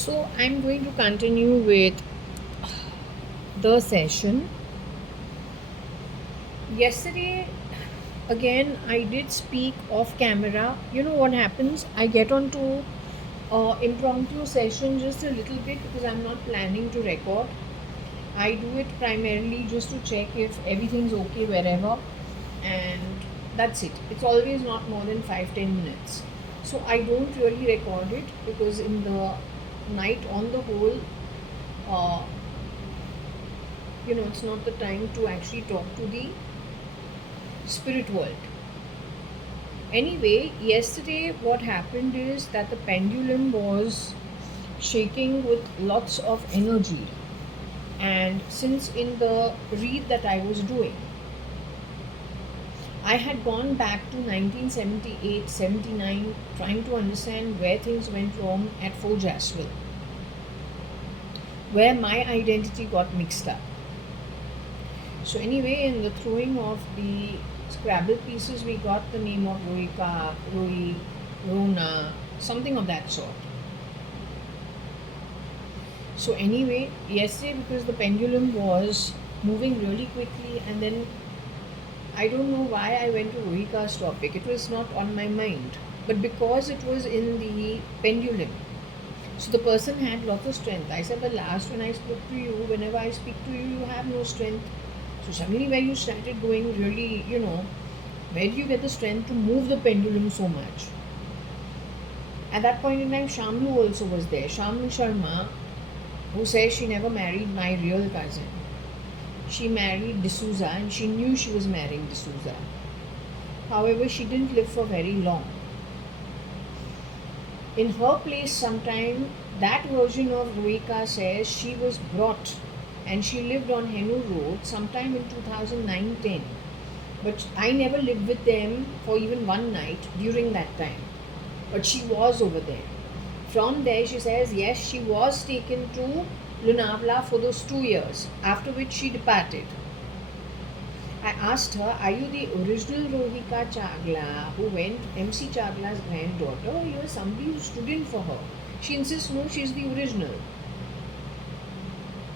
So I'm going to continue with the session. Yesterday, again, I did speak off camera. You know what happens? I get onto impromptu session just a little bit because I'm not planning to record. I do it primarily just to check if everything's okay wherever, and that's it. It's always not more than 5-10 minutes. So I don't really record it because in the night, on the whole, uh, it's not the time to actually talk to the spirit world. Anyway, yesterday what happened is that the pendulum was shaking with lots of energy, and since in the read that I was doing, I had gone back to 1978-79 trying to understand where things went wrong at Fort Jaswell, where my identity got mixed up. So anyway, in the throwing of the Scrabble pieces, we got the name of Rohiqa, Rohi, Rona, something of that sort. So anyway, yesterday, because the pendulum was moving really quickly, and then I don't know why I went to Rohiqa's topic. It was not on my mind, but because it was in the pendulum, so the person had lots of strength. I said the last when I spoke to you, whenever I speak to you, you have no strength. So suddenly where you started going really, where do you get the strength to move the pendulum so much? At that point in time, Shamlu also was there. Shamlu Sharma, who says she never married my real cousin. She married D'Souza and she knew she was marrying D'Souza. However, she didn't live for very long. In her place sometime, that version of Rohiqa says she was brought and she lived on Henu Road sometime in 2009-10. But I never lived with them for even one night during that time. But she was over there. From there, she says, yes, she was taken to Lunavla for those 2 years, after which she departed. I asked her, are you the original Rohiqa Chagla who went MC Chagla's granddaughter, or you are somebody who stood in for her? She insists, no, she's the original.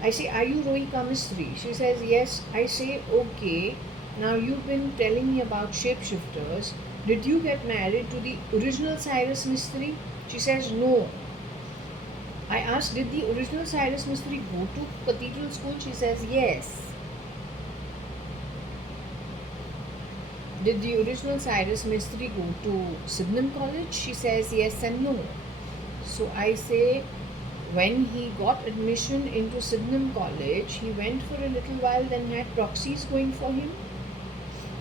I say, are you Rohiqa Mistry? She says, yes. I say, okay, now you've been telling me about shapeshifters. Did you get married to the original Cyrus Mistry? She says, no. I asked, did the original Cyrus Mistry go to Cathedral School? She says, yes. Did the original Cyrus Mistry go to Sydenham College? She says, yes and no. So I say, when he got admission into Sydenham College, he went for a little while, then had proxies going for him,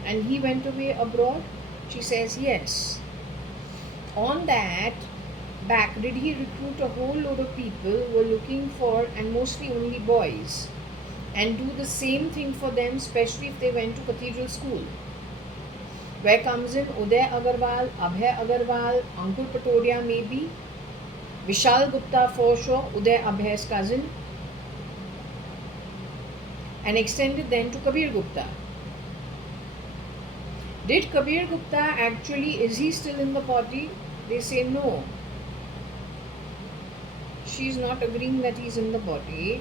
and he went away abroad? She says, yes. On that back, did he recruit a whole load of people who were looking for, and mostly only boys, and do the same thing for them, especially if they went to Cathedral School? Where comes in Uday Agarwal, Abhay Agarwal, Ankur Patodia maybe, Vishal Gupta for sure, Uday Abhay's cousin, and extended then to Kabir Gupta. Did Kabir Gupta actually, is he still in the body? They say no. She's not agreeing that he's in the body.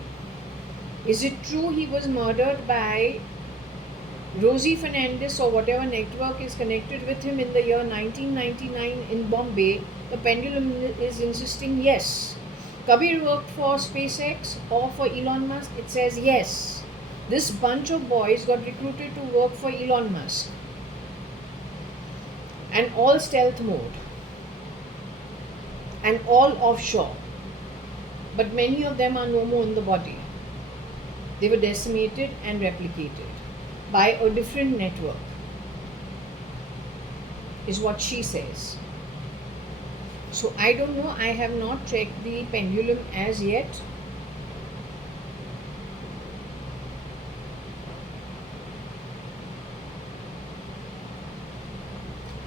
Is it true he was murdered by Rosie Fernandez or whatever network is connected with him in the year 1999 in Bombay? The pendulum is insisting yes. Kabir worked for SpaceX or for Elon Musk? It says yes. This bunch of boys got recruited to work for Elon Musk, and all stealth mode and all offshore. But many of them are no more in the body. They were decimated and replicated by a different network, is what she says. So I don't know, I have not checked the pendulum as yet.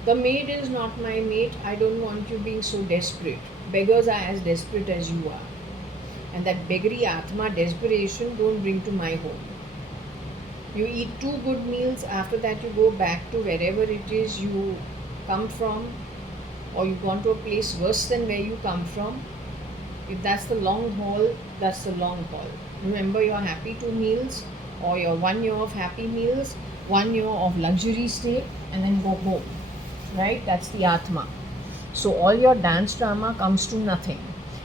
The maid is not my mate. I don't want you being so desperate. Beggars are as desperate as you are. And that beggary atma, desperation, don't bring to my home. You eat 2 good meals, after that you go back to wherever it is you come from, or you've gone to a place worse than where you come from. If that's the long haul, that's the long haul. Remember your happy 2 meals or your 1 year of happy meals, 1 year of luxury stay, and then go home. Right? That's the Atma. So all your dance drama comes to nothing.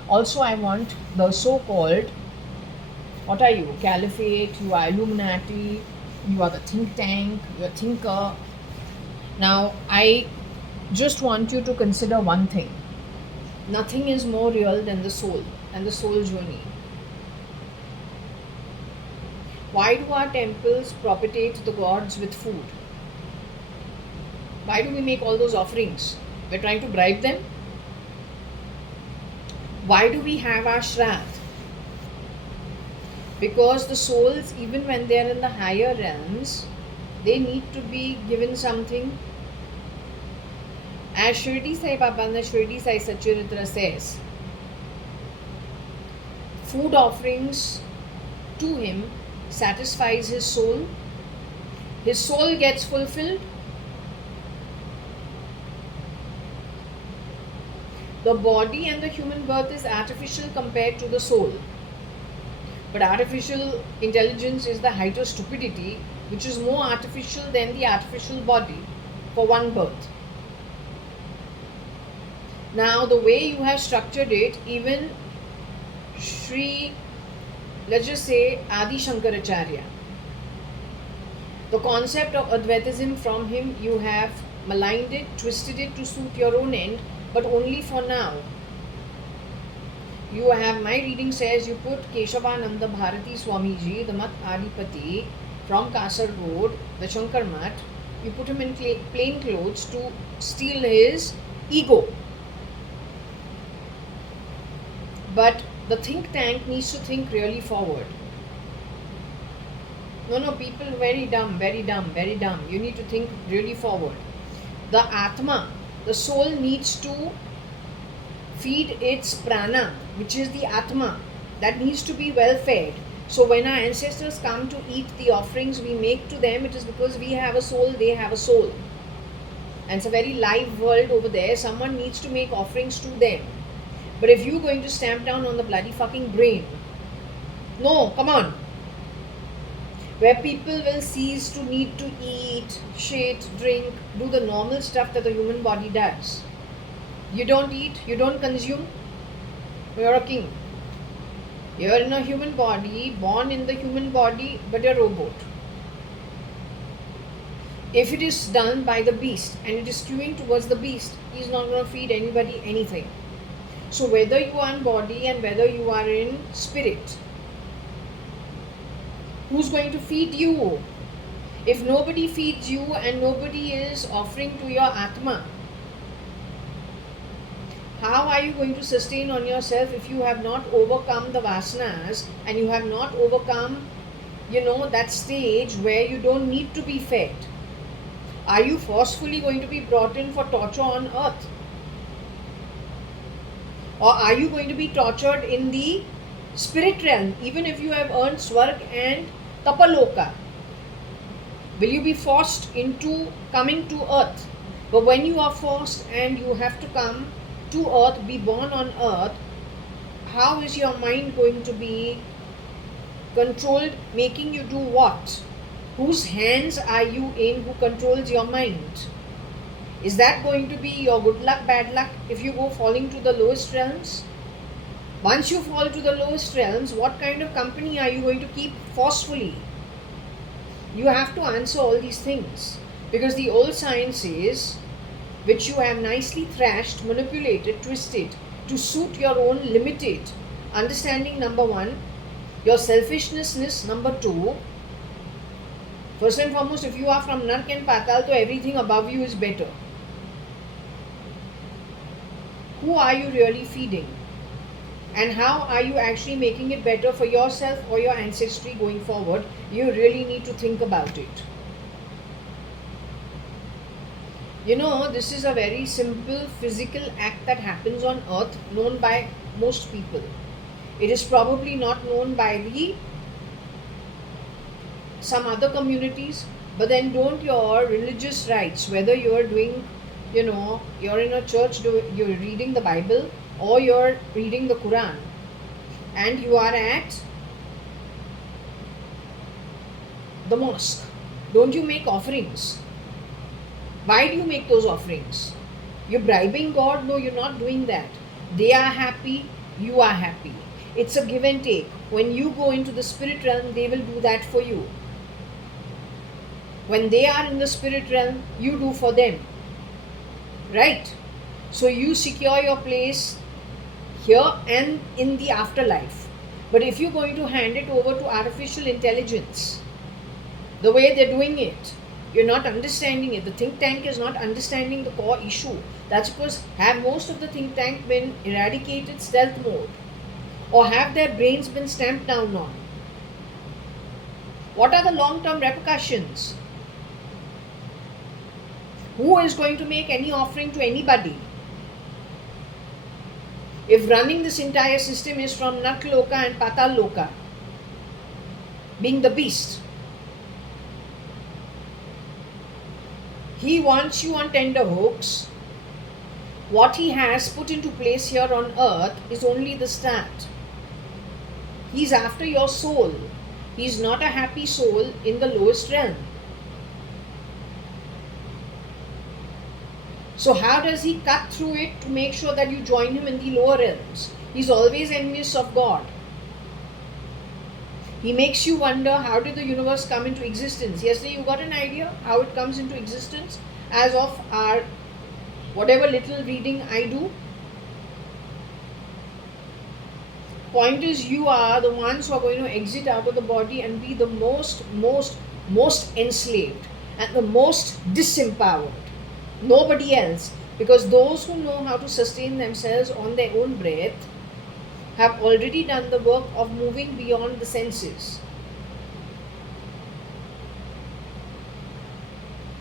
Also, I want the so-called, what are you? Caliphate, you are Illuminati, you are the think tank, you're a thinker. Now, I just want you to consider one thing. Nothing is more real than the soul and the soul journey. Why do our temples propitiate the gods with food? Why do we make all those offerings? We're trying to bribe them. Why do we have our Shraddh? Because the souls, even when they are in the higher realms, they need to be given something. As Shirdi Sai Baba and Shirdi Sai Satcharitra says, food offerings to him satisfies his soul gets fulfilled. The body and the human birth is artificial compared to the soul. But artificial intelligence is the height of stupidity, which is more artificial than the artificial body for one birth. Now, the way you have structured it, even Sri, let's just say Adi Shankaracharya, the concept of Advaitism from him, you have maligned it, twisted it to suit your own end, but only for now. You have, my reading says, you put Keshavananda Bharati Swamiji, the Mat Adipati from Kasargod, the Shankar Mat, you put him in plain clothes to steal his ego. But the think tank needs to think really forward. No, people very dumb. You need to think really forward. The Atma, the soul needs to feed its prana, which is the Atma. That needs to be well fed. So when our ancestors come to eat the offerings we make to them, it is because we have a soul, they have a soul. And it's a very live world over there. Someone needs to make offerings to them. But if you're going to stamp down on the bloody fucking brain, no, come on. Where people will cease to need to eat, shit, drink, do the normal stuff that the human body does. You don't eat, you don't consume, you're a king. You're in a human body, born in the human body, but you're a robot. If it is done by the beast and it is skewing towards the beast, he's not going to feed anybody anything. So whether you are in body and whether you are in spirit, who's going to feed you? If nobody feeds you and nobody is offering to your Atma, how are you going to sustain on yourself if you have not overcome the vasanas and you have not overcome, that stage where you don't need to be fed? Are you forcefully going to be brought in for torture on earth? Or are you going to be tortured in the spirit realm, even if you have earned Swarg and Tapaloka? Will you be forced into coming to earth? But when you are forced and you have to come to earth, be born on earth, how is your mind going to be controlled, making you do what? Whose hands are you in who controls your mind? Is that going to be your good luck, bad luck if you go falling to the lowest realms? Once you fall to the lowest realms, what kind of company are you going to keep forcefully? You have to answer all these things, because the old sciences, which you have nicely thrashed, manipulated, twisted to suit your own limited understanding, number one, your selfishness, number two. First and foremost, if you are from Nark and Patal, so everything above you is better. Who are you really feeding? And how are you actually making it better for yourself or your ancestry going forward? You really need to think about it. This is a very simple physical act that happens on earth, known by most people. It is probably not known by some other communities, but then don't your religious rites, whether you're doing, you're in a church, you're reading the Bible or you're reading the Quran, and you are at the mosque, don't you make offerings? Why do you make those offerings? You're bribing God? No, you're not doing that. They are happy, you are happy. It's a give and take. When you go into the spirit realm, they will do that for you. When they are in the spirit realm, you do for them. Right? So you secure your place here and in the afterlife. But if you're going to hand it over to artificial intelligence, the way they're doing it, you're not understanding it. The think tank is not understanding the core issue. That's because have most of the think tank been eradicated stealth mode? Or have their brains been stamped down on? What are the long-term repercussions? Who is going to make any offering to anybody? If running this entire system is from Natloka and Patal Loka, being the beast, he wants you on tender hooks. What he has put into place here on earth is only the start. He's after your soul. He's not a happy soul in the lowest realm. So how does he cut through it to make sure that you join him in the lower realms? He's always envious of God. He makes you wonder, how did the universe come into existence? Yesterday you got an idea how it comes into existence as of our whatever little reading I do. Point is, you are the ones who are going to exit out of the body and be the most enslaved and the most disempowered. Nobody else. Because those who know how to sustain themselves on their own breath have already done the work of moving beyond the senses.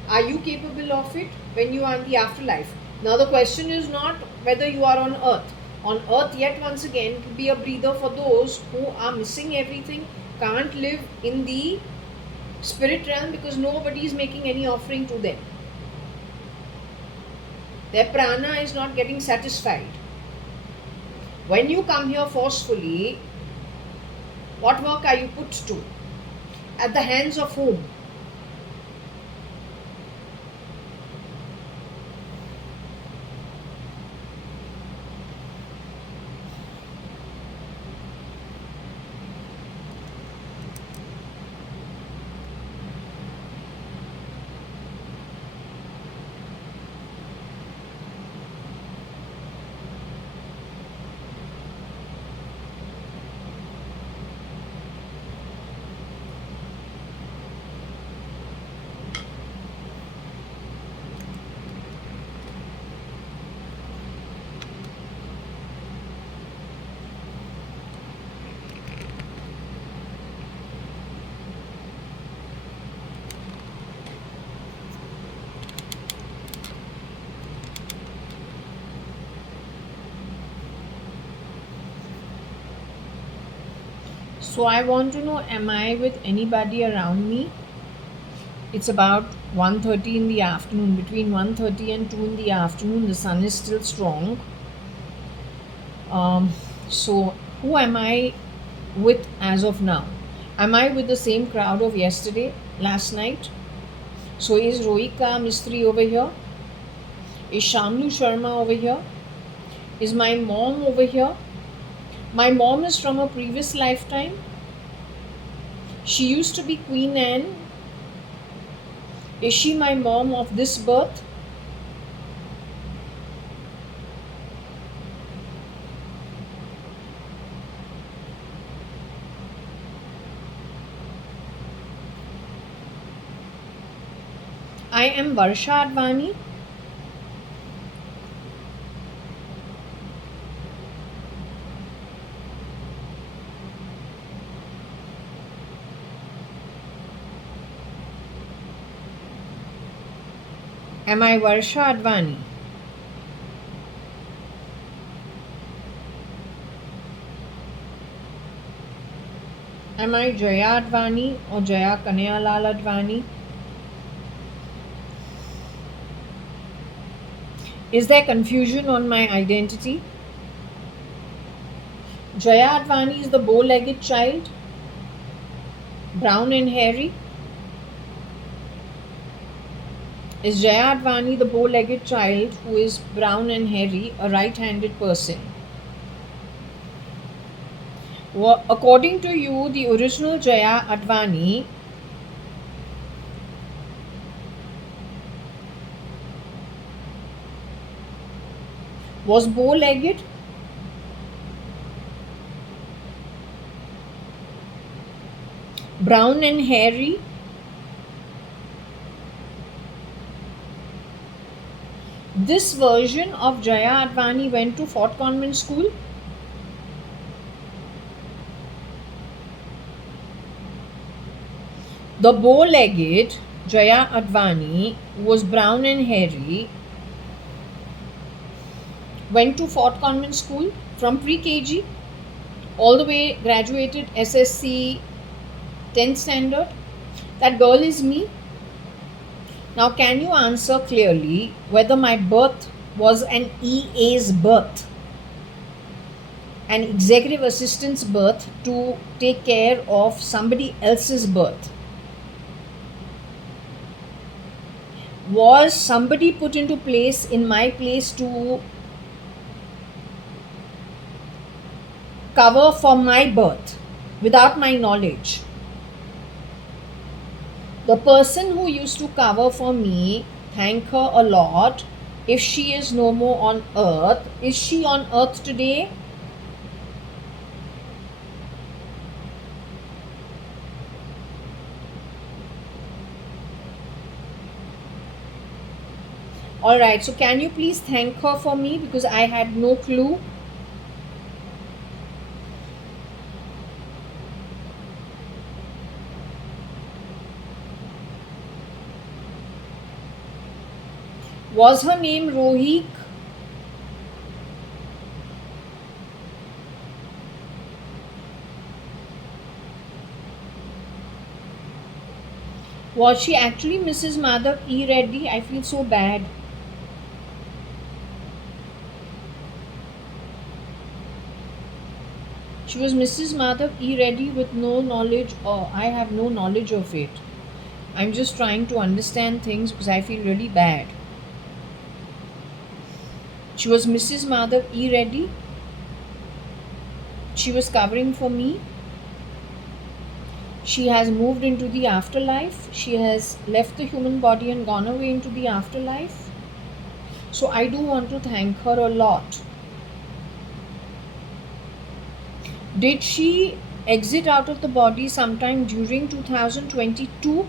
Are you capable of it when you are in the afterlife? Now the question is not whether you are on earth. On earth, yet once again, it will be a breather for those who are missing everything, can't live in the spirit realm because nobody is making any offering to them. Their prana is not getting satisfied. When you come here forcefully, what work are you put to? At the hands of whom? So I want to know, am I with anybody around me? It's about 1:30 in the afternoon. Between 1:30 and 2 in the afternoon, the sun is still strong. So who am I with as of now? Am I with the same crowd of yesterday, last night? So is Rohiqa Mistry over here? Is Shamlu Sharma over here? Is my mom over here? My mom is from a previous lifetime. She used to be Queen Anne. Is she my mom of this birth? I am JAYA.ADVANI. Am I JAYA.ADVANI? Am I JAYA.ADVANI or Jaya Kanayalal Advani? Is there confusion on my identity? Jaya.ADVANI is the bow-legged child, brown and hairy. Is Jaya.ADVANI, the bow-legged child who is brown and hairy, a right-handed person? According to you, the original Jaya.ADVANI was bow-legged, brown and hairy, this version of Jaya.ADVANI went to Fort Convent School. The bow-legged Jaya.ADVANI was brown and hairy, went to Fort Convent School from pre-KG all the way, graduated SSC 10th standard. That girl is me. Now, can you answer clearly whether my birth was an EA's birth, an executive assistant's birth to take care of somebody else's birth? Was somebody put into place in my place to cover for my birth without my knowledge? The person who used to cover for me, thank her a lot. If she is no more on earth, is she on earth today? Alright, so can you please thank her for me, because I had no clue. Was her name Rohiq? Was she actually Mrs. Madhav E. Reddy? I feel so bad. She was Mrs. Madhav E. Reddy with no knowledge, or I have no knowledge of it. I'm just trying to understand things because I feel really bad. She was Mrs. Madhav E. Reddy. She was covering for me. She has moved into the afterlife. She has left the human body and gone away into the afterlife. So I do want to thank her a lot. Did she exit out of the body sometime during 2022?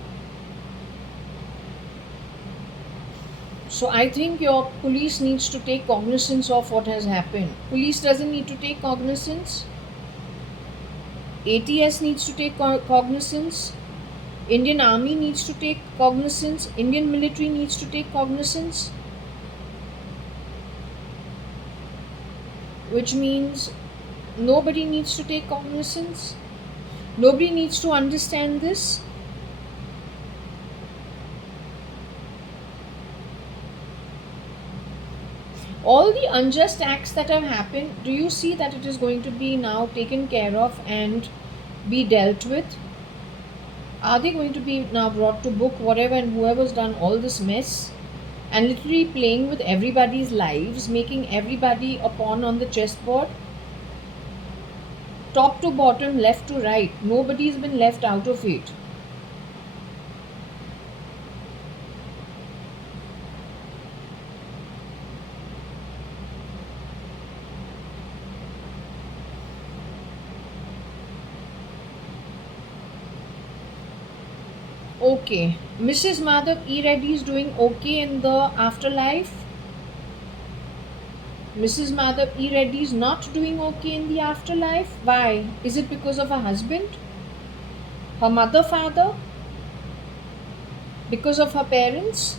So I think your police needs to take cognizance of what has happened. Police doesn't need to take cognizance. ATS needs to take cognizance. Indian Army needs to take cognizance. Indian military needs to take cognizance. Which means nobody needs to take cognizance. Nobody needs to understand this. All the unjust acts that have happened, do you see that it is going to be now taken care of and be dealt with? Are they going to be now brought to book, whatever, and whoever's done all this mess and literally playing with everybody's lives, making everybody a pawn on the chessboard? Top to bottom, left to right, nobody's been left out of it. Okay, Mrs. Madhav E. Reddy is doing okay in the afterlife. Mrs. Madhav E. Reddy is not doing okay in the afterlife. Why? Is it because of her husband? Her mother, father? Because of her parents?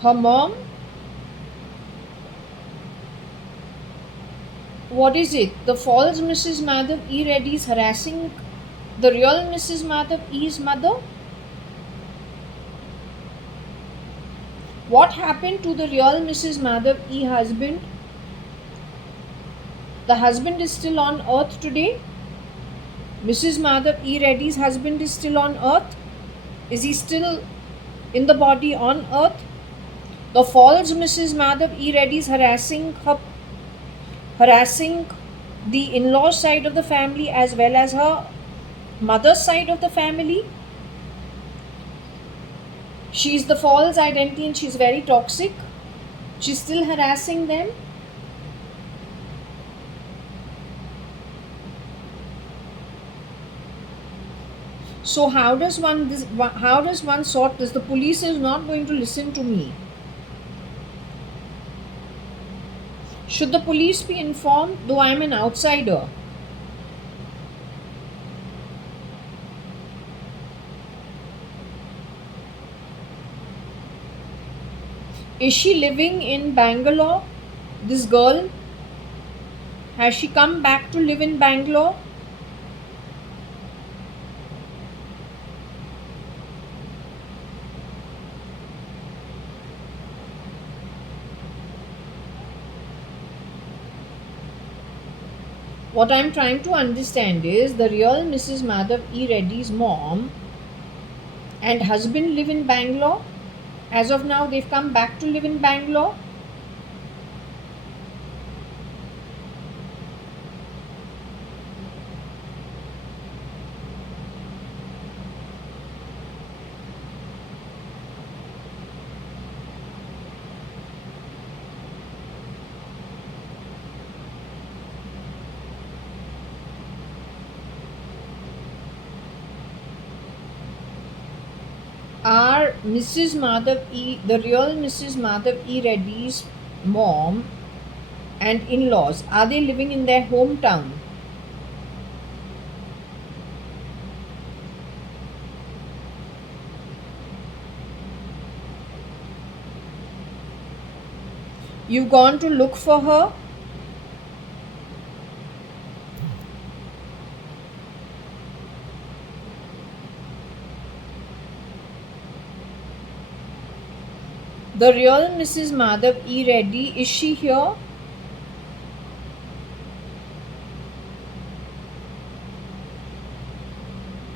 Her mom? What is it? The false Mrs. Madhav E. Reddy is harassing the real Mrs. Madhav E.'s mother? What happened to the real Mrs. Madhav E. husband? The husband is still on earth today. Mrs. Madhav E. Reddy's husband is still on earth. Is he still in the body on earth? The false Mrs. Madhav E. Reddy is harassing the in-law side of the family as well as her mother's side of the family. She's the false identity and she's very toxic. She's still harassing them. So how does one sort this? The police is not going to listen to me. Should the police be informed, though I am an outsider? Is she living in Bangalore? This girl? Has she come back to live in Bangalore? What I'm trying to understand is the real Mrs. Madhav E. Reddy's mom and husband live in Bangalore. As of now, they've come back to live in Bangalore. Are the real Mrs. Madhav E. Reddy's mom and in-laws, are they living in their hometown? You've gone to look for her? The real Mrs. Madhav E. Reddy, is she here?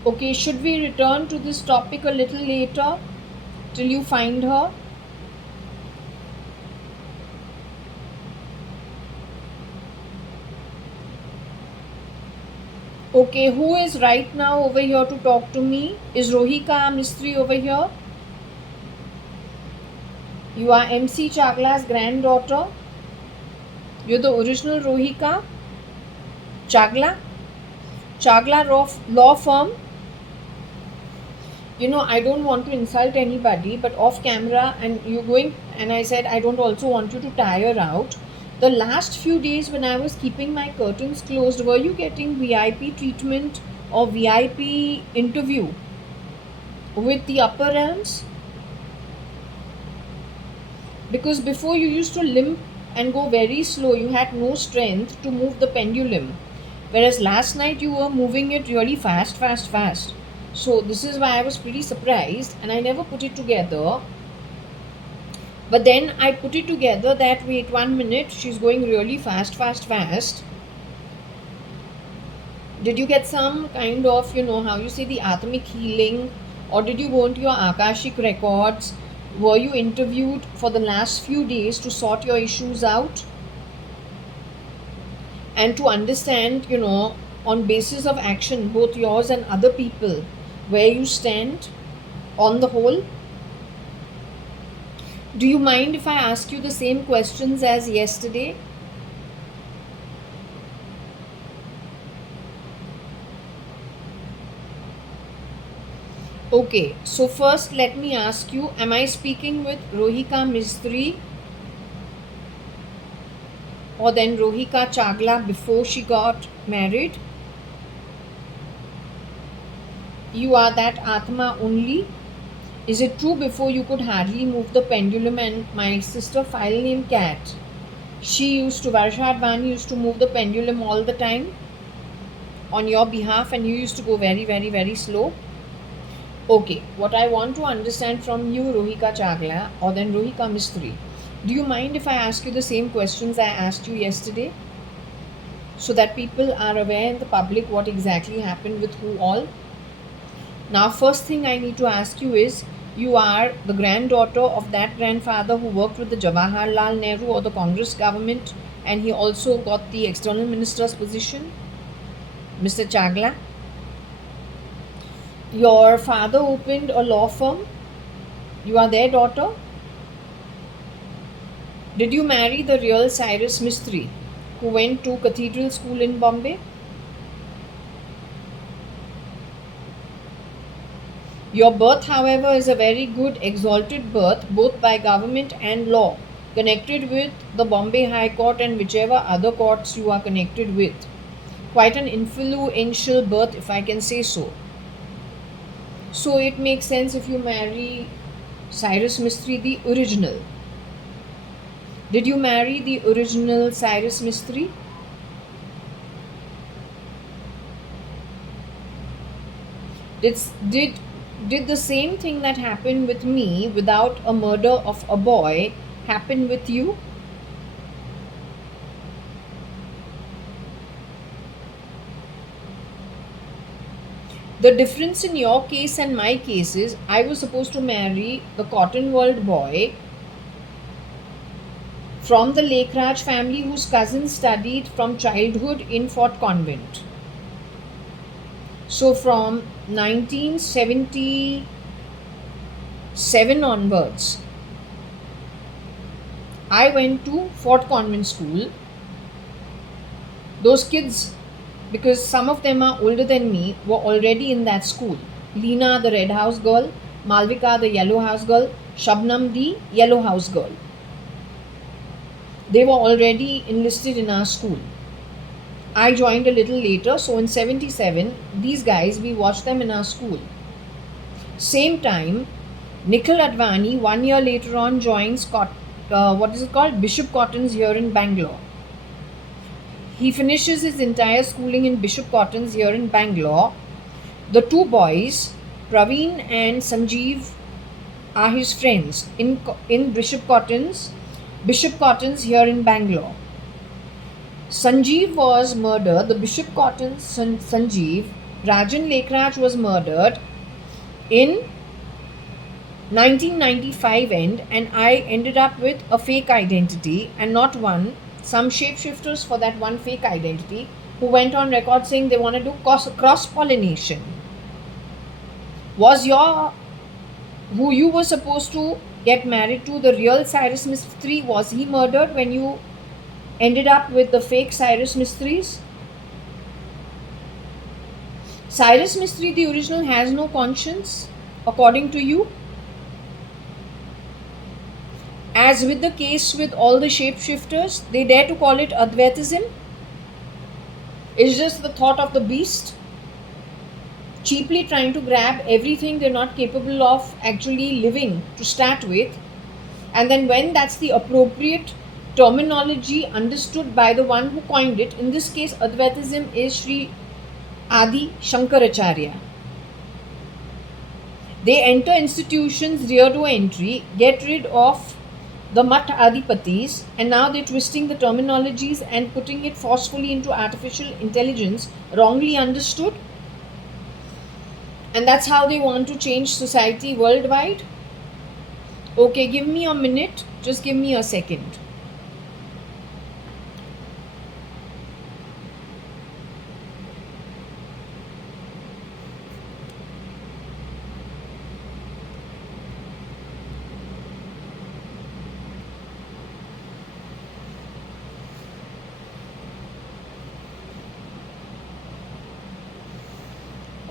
Okay, should we return to this topic a little later till you find her? Okay, who is right now over here to talk to me? Is Rohiqa Mistry over here? You are MC Chagla's granddaughter. You're the original Rohiqa Chagla. Chagla law firm. You know, I don't want to insult anybody, but off camera, and you're going, and I said, I don't also want you to tire out. The last few days when I was keeping my curtains closed, were you getting VIP treatment or VIP interview with the upper realms? Because before you used to limp and go very slow, you had no strength to move the pendulum. Whereas last night you were moving it really fast. So this is why I was pretty surprised and I never put it together. But then I put it together that, wait 1 minute, she's going really fast. Did you get some kind of, how you say, the Atmic healing? Or did you go into your Akashic records? Were you interviewed for the last few days to sort your issues out? And to understand, on basis of action, both yours and other people, where you stand on the whole? Do you mind if I ask you the same questions as yesterday? Okay, so first let me ask you, am I speaking with Rohiqa Mistry or then Rohiqa Chagla before she got married? You are that Atma only? Is it true before you could hardly move the pendulum and my sister file name Cat, JAYA.ADVANI used to move the pendulum all the time on your behalf and you used to go very slow? Okay, what I want to understand from you, Rohiqa Chagla or then Rohiqa Mistry, do you mind if I ask you the same questions I asked you yesterday? so that people are aware in the public what exactly happened with who all. Now, first thing I need to ask you is, you are the granddaughter of that grandfather who worked with the Jawaharlal Nehru or the Congress government, and he also got the external minister's position, Mr. Chagla. Your father opened a law firm. You are their daughter. Did you marry the real Cyrus Mistry, who went to Cathedral School in Bombay? Your birth, however, is a very good exalted birth, both by government and law, connected with the Bombay High Court and whichever other courts you are connected with. Quite an influential birth, if I can say so. So it makes sense if you marry Cyrus Mistry, the original. Did you marry the original Cyrus Mistry? Did the same thing that happened with me without a murder of a boy happen with you? The difference in your case and my case is, I was supposed to marry the Cotton World boy from the Lake Raj family whose cousin studied from childhood in Fort Convent. So from 1977 onwards, I went to Fort Convent School. Those kids, because some of them are older than me, were already in that school. Leena, the red house girl, Malvika, the yellow house girl, Shabnam, the yellow house girl. They were already enlisted in our school. I joined a little later, so in 77, these guys, we watched them in our school. Same time, Nikhil Advani, 1 year later on, joins Bishop Cotton's here in Bangalore. He finishes his entire schooling in Bishop Cotton's here in Bangalore. The two boys, Praveen and Sanjeev, are his friends in Bishop Cotton's here in Bangalore. Sanjeev was murdered. The Bishop Cotton's Sanjeev, Rajan Lekraj, was murdered in 1995 end, and I ended up with a fake identity, and not one, some shapeshifters for that one fake identity who went on record saying they want to do cross-pollination. Was who you were supposed to get married to, the real Cyrus Mistry, was he murdered when you ended up with the fake Cyrus Mistrys? Cyrus Mistry, the original, has no conscience, according to you? As with the case with all the shapeshifters, they dare to call it Advaitism. It's just the thought of the beast, cheaply trying to grab everything they're not capable of actually living to start with. And then when that's the appropriate terminology understood by the one who coined it, in this case Advaitism is Sri Adi Shankaracharya. They enter institutions rear to entry, get rid of the Mat Adipatis, and now they're twisting the terminologies and putting it forcefully into artificial intelligence, wrongly understood. And that's how they want to change society worldwide. Okay, give me a minute, just give me a second.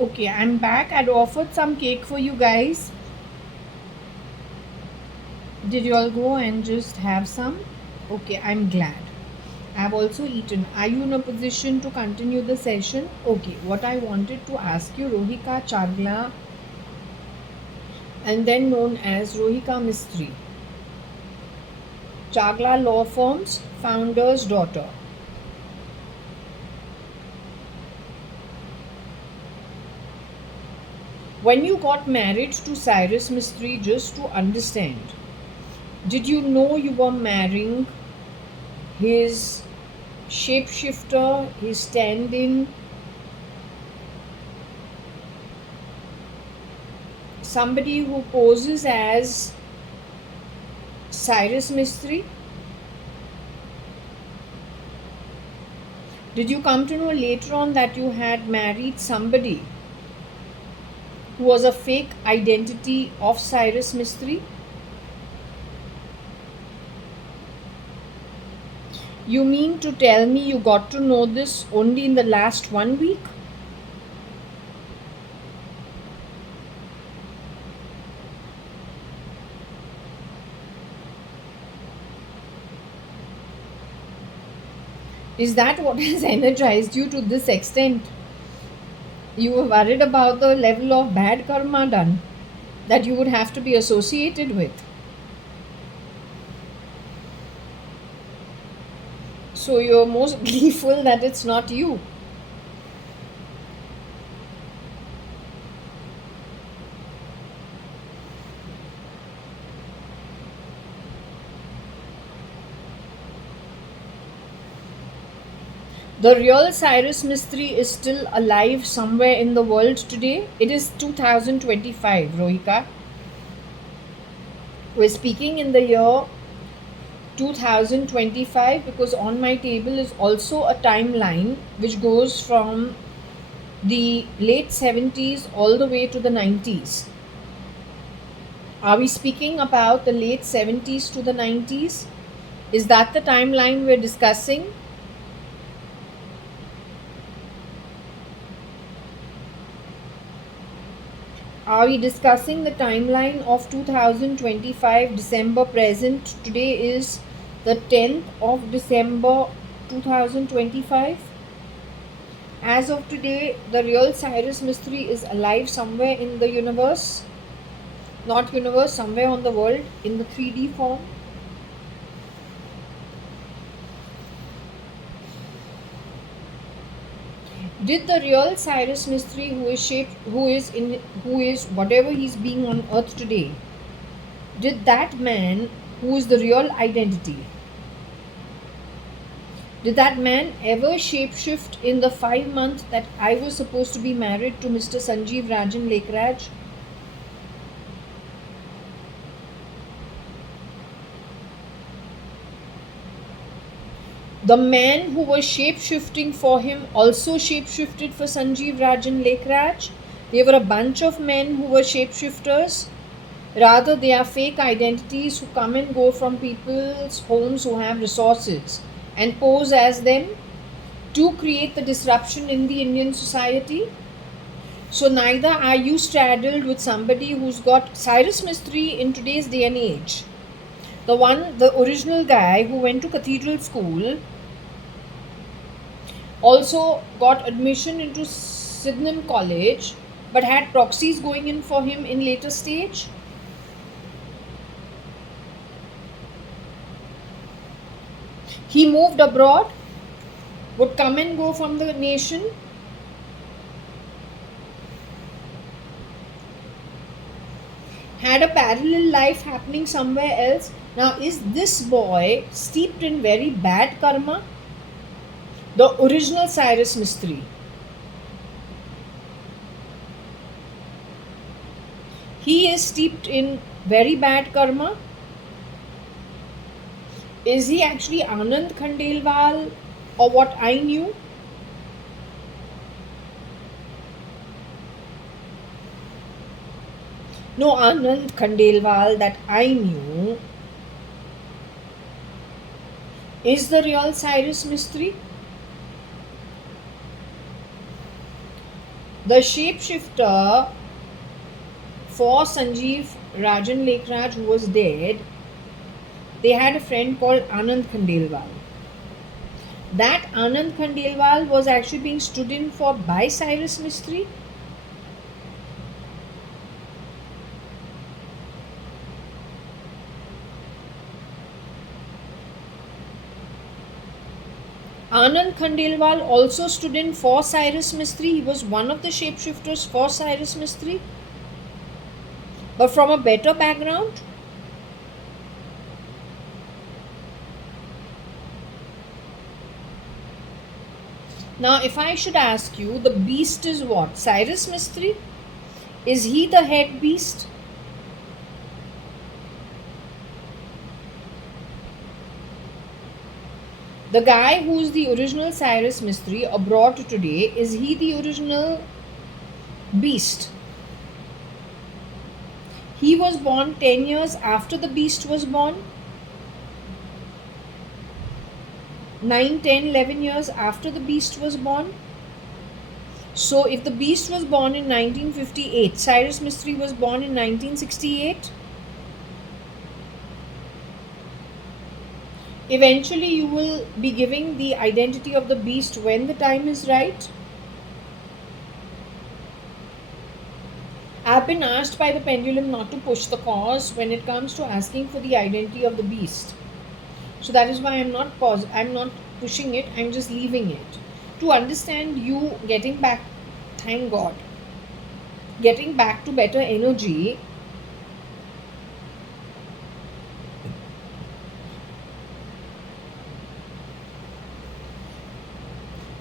Okay, I'm back. I'd offered some cake for you guys. Did you all go and just have some? Okay, I'm glad. I've also eaten. Are you in a position to continue the session? Okay, what I wanted to ask you, Rohiqa Chagla, and then known as Rohiqa Mistry, Chagla Law Firm's founder's daughter. When you got married to Cyrus Mistry, just to understand, did you know you were marrying his shapeshifter, he's standing somebody who poses as Cyrus Mistry. Did you come to know later on that you had married somebody who was a fake identity of Cyrus Mistry? You mean to tell me you got to know this only in the last 1 week? Is that what has energized you to this extent? You were worried about the level of bad karma done that you would have to be associated with. So you're most gleeful that it's not you. The real Cyrus Mistry is still alive somewhere in the world today. It is 2025, Rohika. We're speaking in the year 2025 because on my table is also a timeline which goes from the late 70s all the way to the 90s. Are we speaking about the late 70s to the 90s? Is that the timeline we're discussing? Are we discussing the timeline of 2025 December present? Today is the 10th of December 2025. As of today, the real Cyrus Mistry is alive somewhere in the universe. Not universe, somewhere on the world in the 3D form. Did the real Cyrus Mistry, who is whatever he's being on earth today, did that man who is the real identity, did that man ever shapeshift in the 5 months that I was supposed to be married to Mr. Sanjeev Rajan Lekraj? The man who was shape-shifting for him also shape-shifted for Sanjeev Rajan Lekraj. They were a bunch of men who were shapeshifters. Rather, they are fake identities who come and go from people's homes who have resources and pose as them to create the disruption in the Indian society. So neither are you straddled with somebody who's got Cyrus Mistry in today's day and age. The original guy who went to cathedral school, also got admission into Sydenham College, but had proxies going in for him in later stage. He moved abroad, would come and go from the nation. Had a parallel life happening somewhere else. Now, is this boy steeped in very bad karma? The original Cyrus Mistry. He is steeped in very bad karma. Is he actually Anand Khandelwal or what I knew? No, Anand Khandelwal that I knew is the real Cyrus Mistry. The shapeshifter for Sanjeev Rajan Lekraj, who was dead, they had a friend called Anand Khandelwal. That Anand Khandelwal was actually being stood in for by Cyrus Mistry. Anand Khandelwal also stood in for Cyrus Mistry. He was one of the shapeshifters for Cyrus Mistry, but from a better background. Now, if I should ask you, the beast is what? Cyrus Mistry? Is he the head beast? The guy who's the original Cyrus Mistry abroad today, is he the original beast? He was born 10 years after the beast was born. 9, 10, 11 years after the beast was born. So if the beast was born in 1958, Cyrus Mistry was born in 1968. Eventually you will be giving the identity of the beast when the time is right. I've been asked by the pendulum not to push the cause when it comes to asking for the identity of the beast. So that is why I'm not pushing it, I'm just leaving it. To understand you getting back, thank God, getting back to better energy.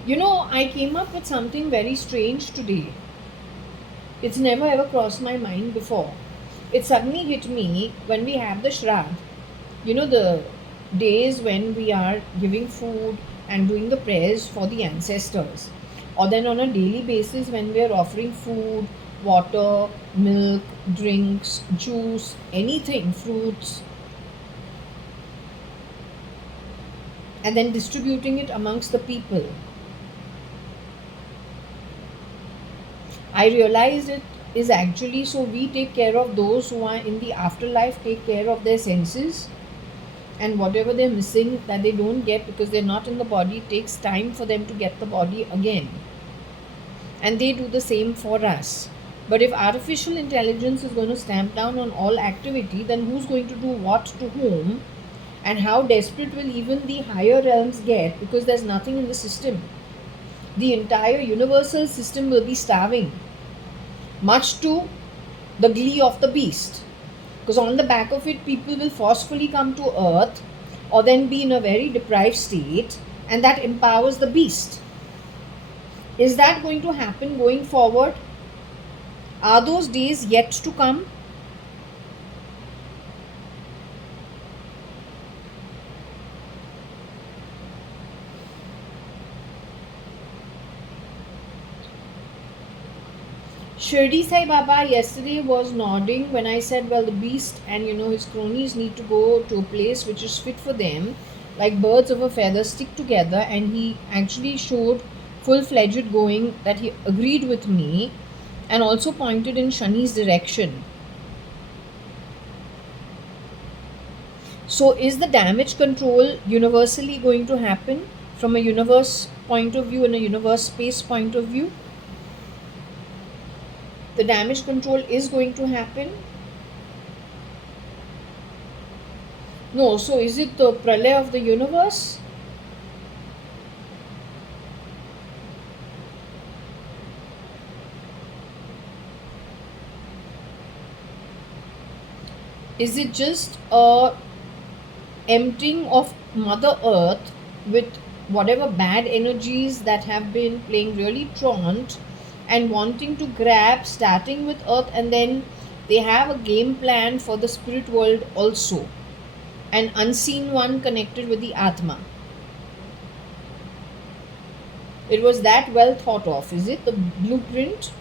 You know, I came up with something very strange today. It's never ever crossed my mind before. It suddenly hit me when we have the Shraddh. You know, the days when we are giving food and doing the prayers for the ancestors. Or then on a daily basis when we are offering food, water, milk, drinks, juice, anything, fruits. And then distributing it amongst the people. I realized it is actually so we take care of those who are in the afterlife, take care of their senses, and whatever they're missing that they don't get because they're not in the body, it takes time for them to get the body again. And they do the same for us. But if artificial intelligence is going to stamp down on all activity, then who's going to do what to whom? And how desperate will even the higher realms get because there's nothing in the system? The entire universal system will be starving, much to the glee of the beast. Because on the back of it, people will forcefully come to earth or then be in a very deprived state, and that empowers the beast. Is that going to happen going forward? Are those days yet to come? Shirdi Sai Baba yesterday was nodding when I said, well, the beast and his cronies need to go to a place which is fit for them, like birds of a feather stick together, and he actually showed full-fledged going that he agreed with me and also pointed in Shani's direction. So is the damage control universally going to happen from a universe point of view and a universe space point of view? The damage control is going to happen? No, so is it the pralay of the universe? Is it just a emptying of Mother Earth with whatever bad energies that have been playing really truant and wanting to grab, starting with Earth, and then they have a game plan for the spirit world also, an unseen one connected with the Atma? It was that well thought of, is it? The blueprint?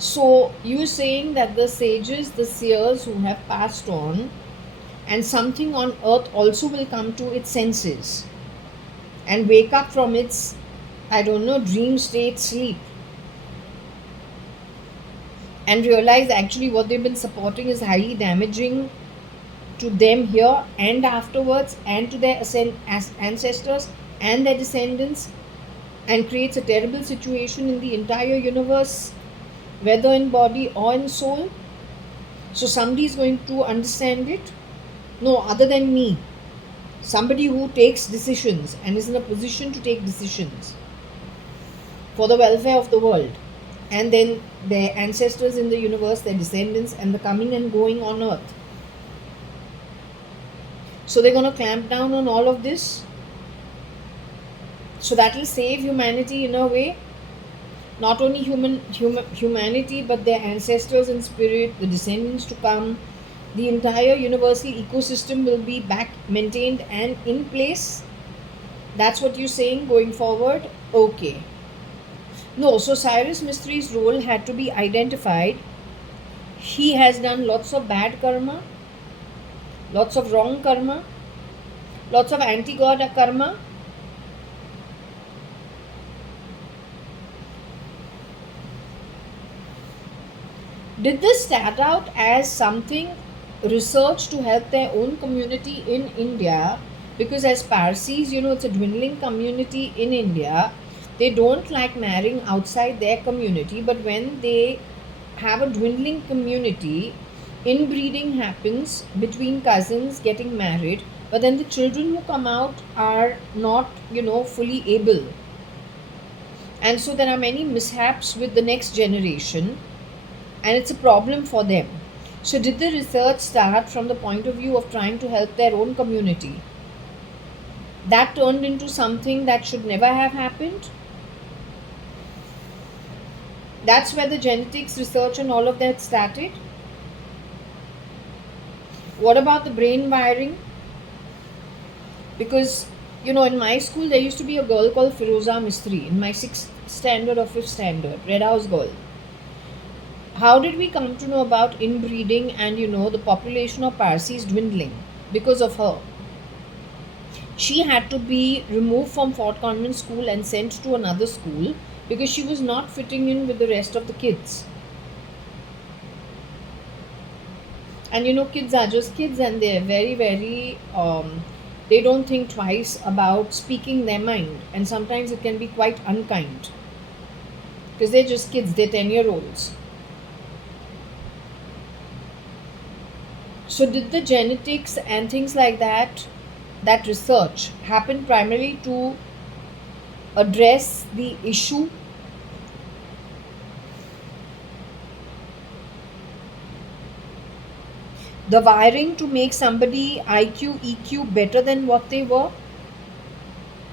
So you're saying that the sages, the seers who have passed on, and something on earth also will come to its senses and wake up from its, I don't know, dream state, sleep, and realize actually what they've been supporting is highly damaging to them here and afterwards, and to their ancestors and their descendants, and creates a terrible situation in the entire universe, whether in body or in soul. So somebody is going to understand it. No other than me. Somebody who takes decisions and is in a position to take decisions for the welfare of the world. and then their ancestors in the universe, their descendants, and the coming and going on earth. So they're going to clamp down on all of this. So that will save humanity in a way. Not only humanity, but their ancestors in spirit, the descendants to come. The entire universal ecosystem will be back maintained and in place. That's what you're saying going forward? Okay. No, so Cyrus Mistry's role had to be identified. He has done lots of bad karma, lots of wrong karma, lots of anti-god karma. Did this start out as something research to help their own community in India? Because as Parsis, it's a dwindling community in India. They don't like marrying outside their community, but when they have a dwindling community, inbreeding happens between cousins getting married, but then the children who come out are not, fully able. And so there are many mishaps with the next generation, and it's a problem for them. So, did the research start from the point of view of trying to help their own community? That turned into something that should never have happened. That's where the genetics research and all of that started. What about the brain wiring? Because, in my school, there used to be a girl called Firoza Mistry in my 6th standard or 5th standard, Red House girl. How did we come to know about inbreeding and the population of Parsis dwindling? Because of her. She had to be removed from Fort Convent School and sent to another school because she was not fitting in with the rest of the kids. And kids are just kids, and they're very, very they don't think twice about speaking their mind, and sometimes it can be quite unkind because they're just kids, they're 10-year-olds. So did the genetics and things like that research happen primarily to address the issue? The wiring to make somebody IQ, EQ better than what they were,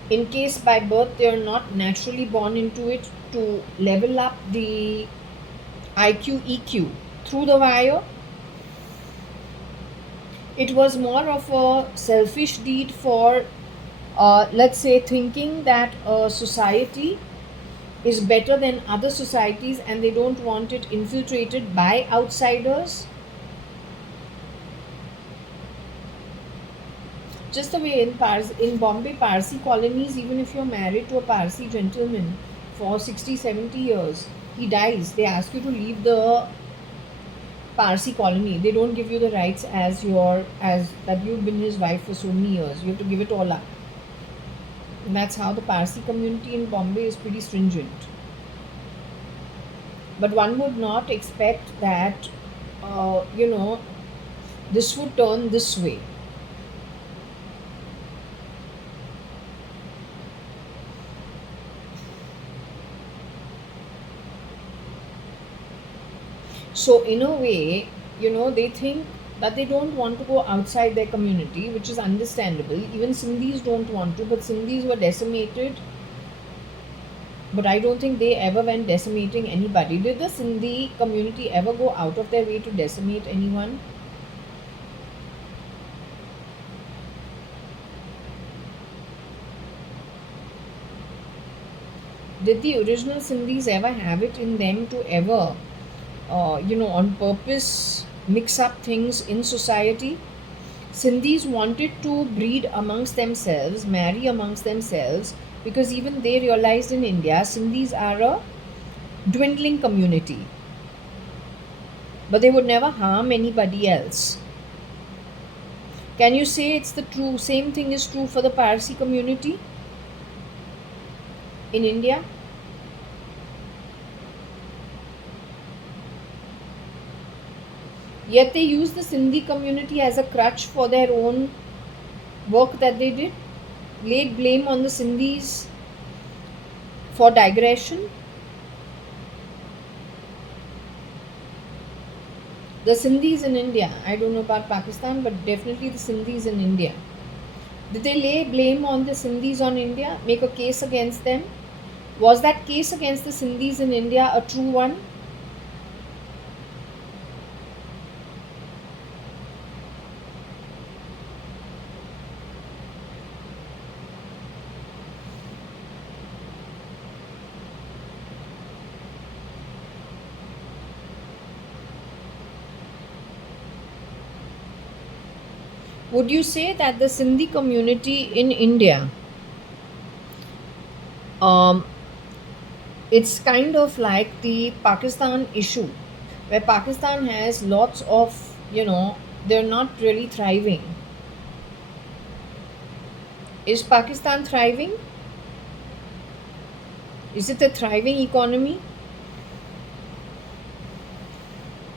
in case by birth they are not naturally born into it, to level up the IQ, EQ through the wire. It was more of a selfish deed for, let's say, thinking that a society is better than other societies and they don't want it infiltrated by outsiders. Just the way in Bombay, Parsi colonies, even if you're married to a Parsi gentleman for 60, 70 years, he dies, they ask you to leave the Parsi colony. They don't give you the rights as that you've been his wife for so many years. You have to give it all up. And that's how the Parsi community in Bombay is pretty stringent. But one would not expect that, this would turn this way. So in a way, they think that they don't want to go outside their community, which is understandable. Even Sindhis don't want to, but Sindhis were decimated. But I don't think they ever went decimating anybody. Did the Sindhi community ever go out of their way to decimate anyone? Did the original Sindhis ever have it in them to ever on purpose mix up things in society? Sindhis wanted to breed amongst themselves, marry amongst themselves, because even they realized in India, Sindhis are a dwindling community. But they would never harm anybody else. Can you say it's the same thing is true for the Parsi community in India? Yet they use the Sindhi community as a crutch for their own work that they did, laid blame on the Sindhis for digression. The Sindhis in India, I don't know about Pakistan, but definitely the Sindhis in India. Did they lay blame on the Sindhis on India, make a case against them? Was that case against the Sindhis in India a true one? Would you say that the Sindhi community in India, um, it's kind of like the Pakistan issue, where Pakistan has lots of, they're not really thriving. Is Pakistan thriving? Is it a thriving economy?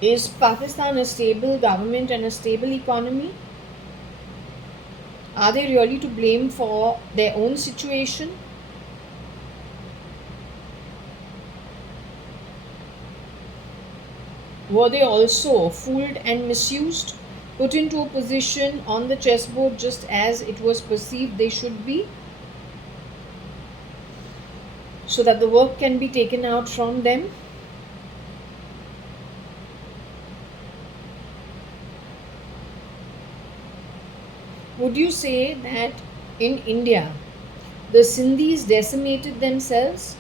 Is Pakistan a stable government and a stable economy? Are they really to blame for their own situation? Were they also fooled and misused, put into a position on the chessboard just as it was perceived they should be, so that the work can be taken out from them? Would you say that in India, the Sindhis decimated themselves?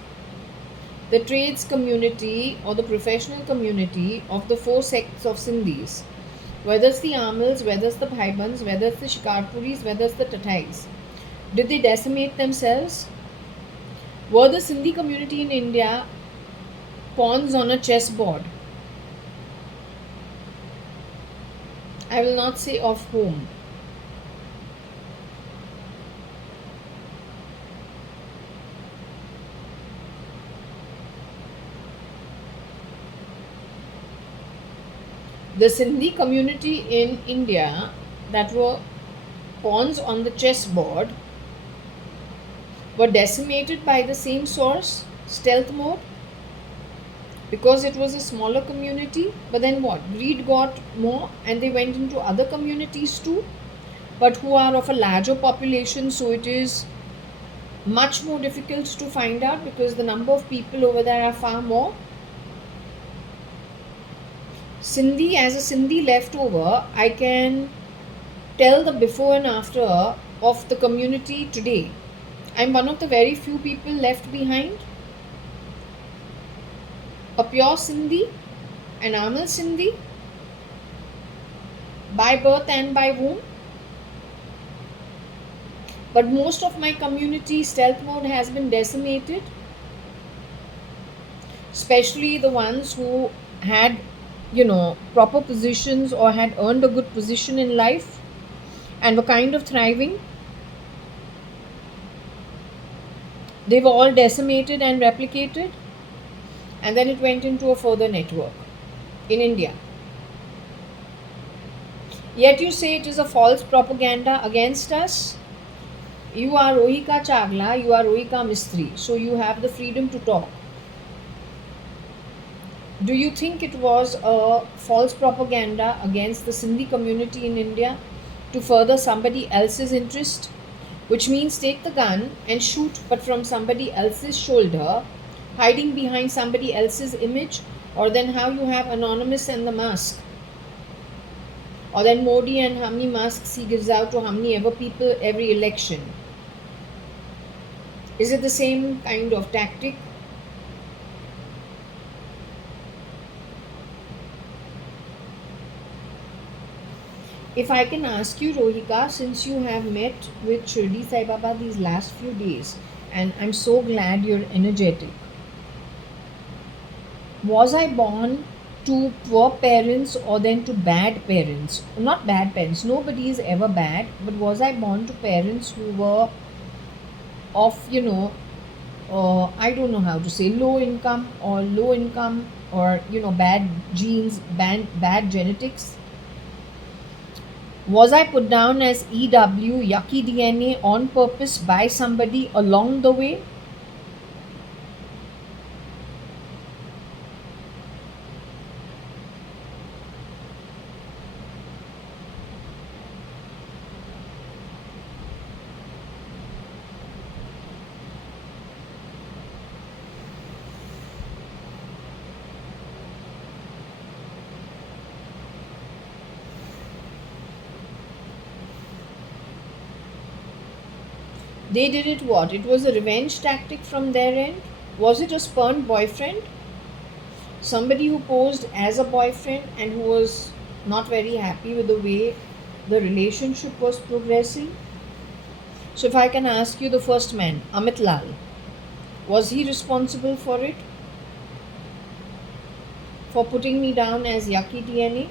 The trades community or the professional community of the four sects of Sindhis, whether it's the Amils, whether it's the Bhaibans, whether it's the Shikarpuris, whether it's the Tatais, did they decimate themselves? Were the Sindhi community in India pawns on a chessboard? I will not say of whom. The Sindhi community in India that were pawns on the chessboard were decimated by the same source, stealth mode, because it was a smaller community. But then what? Greed got more and they went into other communities too, but who are of a larger population, so it is much more difficult to find out because the number of people over there are far more. Sindhi, as a Sindhi leftover, I can tell the before and after of the community today. I'm one of the very few people left behind. A pure Sindhi, an Amal Sindhi, by birth and by womb. But most of my community, stealth mode has been decimated, especially the ones who had, proper positions or had earned a good position in life and were kind of thriving. They were all decimated and replicated, and then it went into a further network in India. Yet you say it is a false propaganda against us. You are Rohiqa Chagla, you are Rohiqa Mistry, so you have the freedom to talk. Do you think it was a false propaganda against the Sindhi community in India to further somebody else's interest? Which means take the gun and shoot, but from somebody else's shoulder, hiding behind somebody else's image, or then how you have Anonymous and the mask, or then Modi and how many masks he gives out to how many ever people every election. Is it the same kind of tactic? If I can ask you, Rohika, since you have met with Shirdi Sai Baba these last few days, and I'm so glad you're energetic. Was I born to poor parents or then to bad parents? Not bad parents, nobody is ever bad, but was I born to parents who were of, I don't know how to say, low income or bad genes, bad genetics? Was I put down as EW, yucky DNA, on purpose by somebody along the way? They did it what? It was a revenge tactic from their end? Was it a spurned boyfriend? Somebody who posed as a boyfriend and who was not very happy with the way the relationship was progressing? So if I can ask you, the first man, Amit Lal, was he responsible for it? For putting me down as yucky DNA?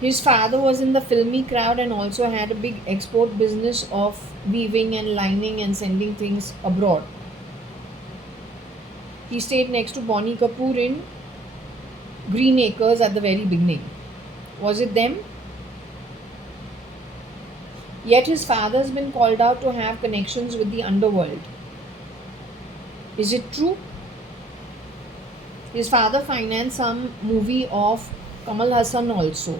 His father was in the filmy crowd and also had a big export business of weaving and lining and sending things abroad. He stayed next to Bonnie Kapoor in Green Acres at the very beginning. Was it them? Yet his father has been called out to have connections with the underworld. Is it true? His father financed some movie of Kamal Hassan also.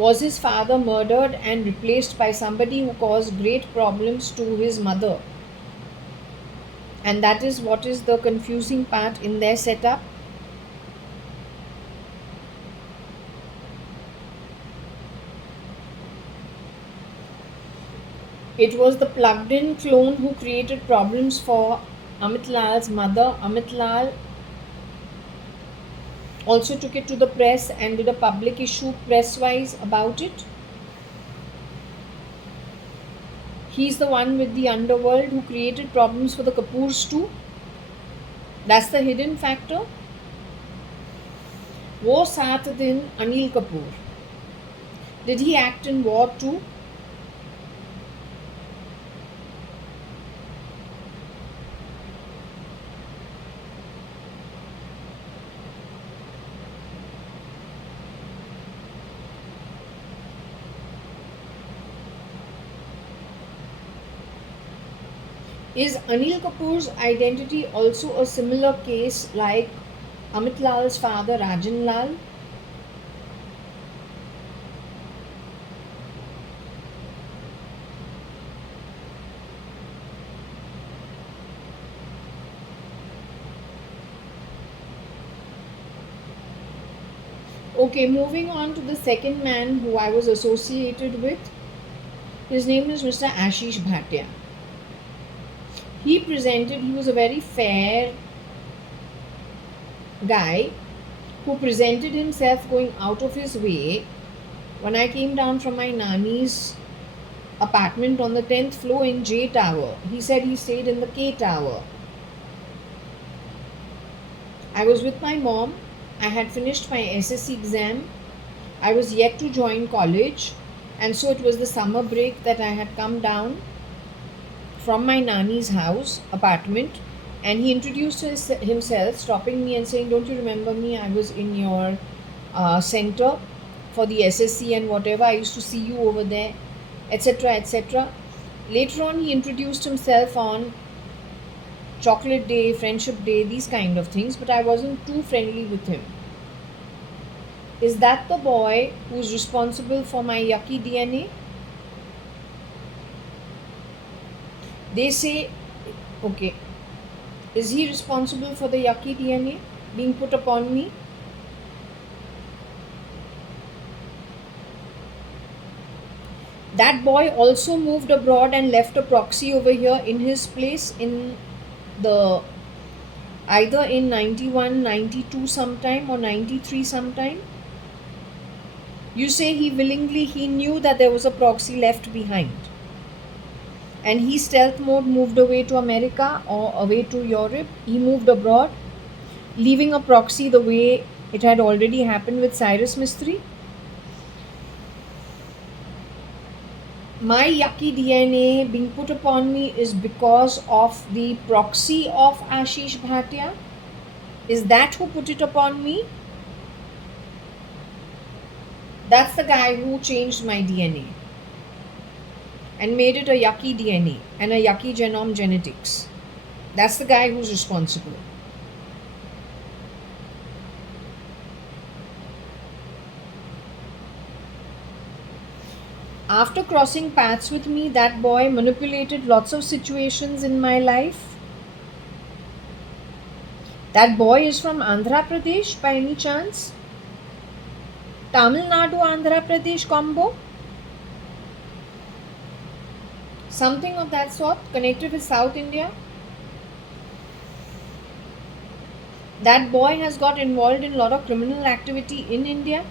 Was his father murdered and replaced by somebody who caused great problems to his mother? And that is what is the confusing part in their setup. It was the plugged in clone who created problems for Amit Lal's mother. Amit Lal also took it to the press and did a public issue press-wise about it. He's the one with the underworld who created problems for the Kapoors too. That's the hidden factor. वो 7 दिन Anil Kapoor. Did he act in war too? Is Anil Kapoor's identity also a similar case like Amit Lal's father Rajan Lal? Okay, moving on to the second man who I was associated with. His name is Mr. Ashish Bhatia. He was a very fair guy who presented himself going out of his way. When I came down from my nanny's apartment on the 10th floor in J Tower, he said he stayed in the K Tower. I was with my mom. I had finished my SSC exam. I was yet to join college, and so it was the summer break that I had come down from my nanny's house apartment, and he introduced himself, stopping me and saying, "Don't you remember me? I was in your center for the SSC and whatever. I used to see you over there," etc., etc. Later on, he introduced himself on Chocolate Day, Friendship Day, these kind of things, but I wasn't too friendly with him. Is that the boy who's responsible for my yucky DNA? They say, okay, is he responsible for the yucky DNA being put upon me? That boy also moved abroad and left a proxy over here in his place in the either in 91, 92 sometime or 93 sometime. You say he knew that there was a proxy left behind, and he stealth mode moved away to America or away to Europe. He moved abroad, leaving a proxy the way it had already happened with Cyrus Mistry. My yucky DNA being put upon me is because of the proxy of Ashish Bhatia. Is that who put it upon me? That's the guy who changed my DNA and made it a yucky DNA and a yucky genome genetics. That's the guy who's responsible. After crossing paths with me, that boy manipulated lots of situations in my life. That boy is from Andhra Pradesh by any chance? Tamil Nadu Andhra Pradesh combo, something of that sort, connected with South India. That boy has got involved in a lot of criminal activity in India.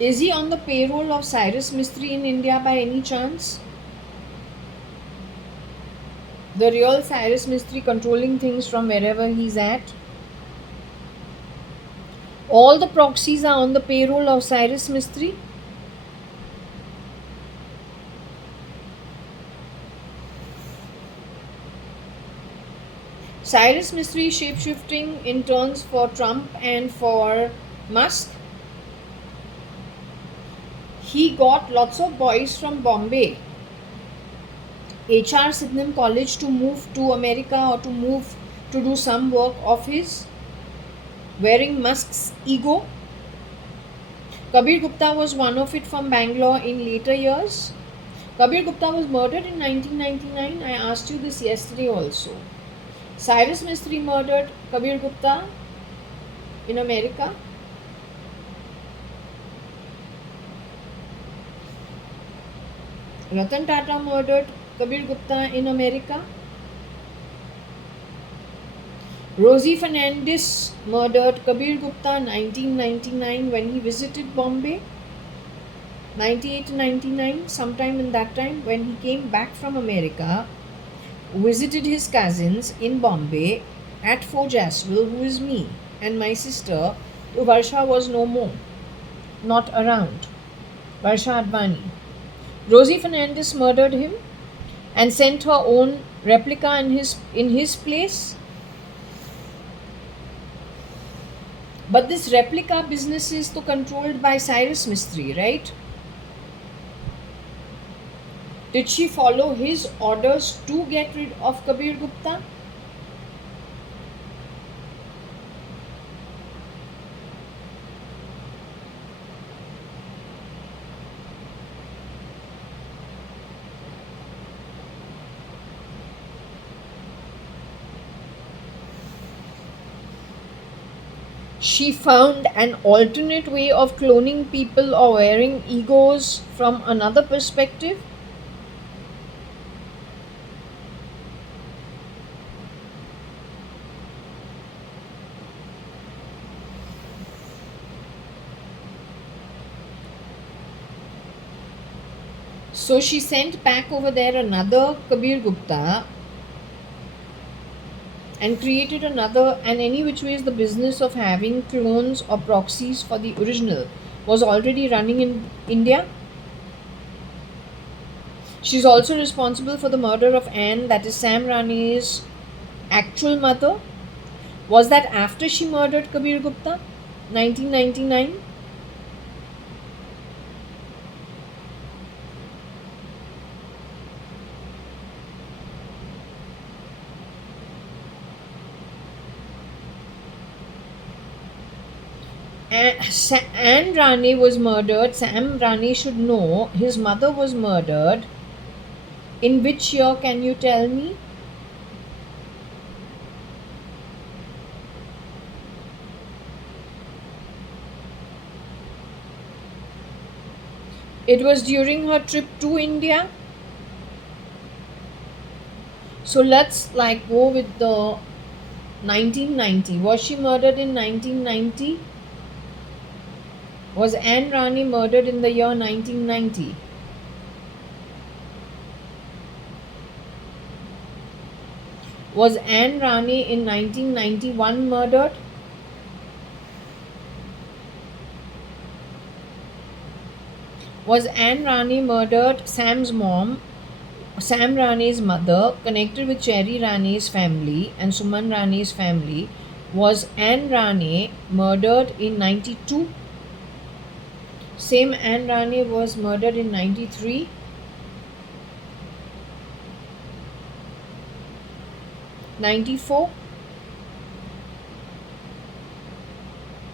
Is he on the payroll of Cyrus Mistry in India by any chance? The real Cyrus Mistry controlling things from wherever he's at. All the proxies are on the payroll of Cyrus Mistry. Cyrus Mistry shapeshifting interns for Trump and for Musk. He got lots of boys from Bombay, HR Sydenham College, to move to America or to move to do some work of his, wearing Musk's ego. Kabir Gupta was one of it from Bangalore in later years. Kabir Gupta was murdered in 1999. I asked you this yesterday also. Cyrus Mistry murdered Kabir Gupta in America. Ratan Tata murdered Kabir Gupta in America. Rosie Fernandez murdered Kabir Gupta in 1999 when he visited Bombay. 98 to 99, sometime in that time, when he came back from America, visited his cousins in Bombay at Fort Jaswell, who is me, and my sister. Varsha was no more, not around. JAYA.ADVANI. Rosie Fernandez murdered him and sent her own replica in his place. But this replica business is controlled by Cyrus Mistry, right? Did she follow his orders to get rid of Kabir Gupta? She found an alternate way of cloning people or wearing egos from another perspective. So she sent back over there another Kabir Gupta and created another, and any which ways the business of having clones or proxies for the original was already running in India. She's also responsible for the murder of Anne, that is Sam Rane's actual mother. Was that after she murdered Kabir Gupta? 1999? Anne Rane was murdered. Sam Rane should know. His mother was murdered. In which year, can you tell me? It was during her trip to India. So let's go with the 1990. Was she murdered in 1990? Was Anne Rane murdered in the year 1990? Was Anne Rane in 1991 murdered? Was Anne Rane murdered? Sam's mom, Sam Rane's mother, connected with Cherry Rane's family and Suman Rane's family. Was Anne Rane murdered in 92? Same Anne Rane was murdered in 93. 94?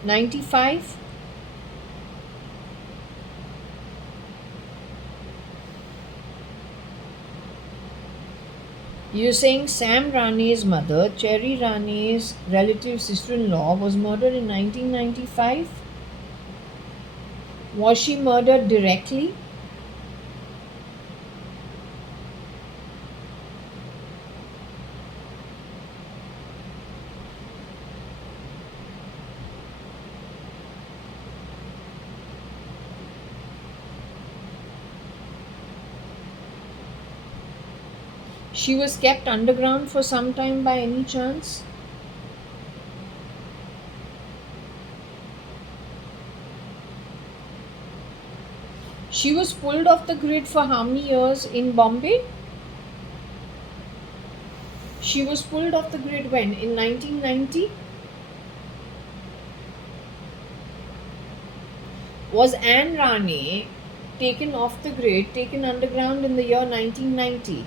95? You're saying Sam Rane's mother, Cherry Rane's relative sister-in-law, was murdered in 1995? Was she murdered directly? She was kept underground for some time by any chance? She was pulled off the grid for how many years in Bombay? She was pulled off the grid when? In 1990? Was Anne Rane taken off the grid, taken underground in the year 1990?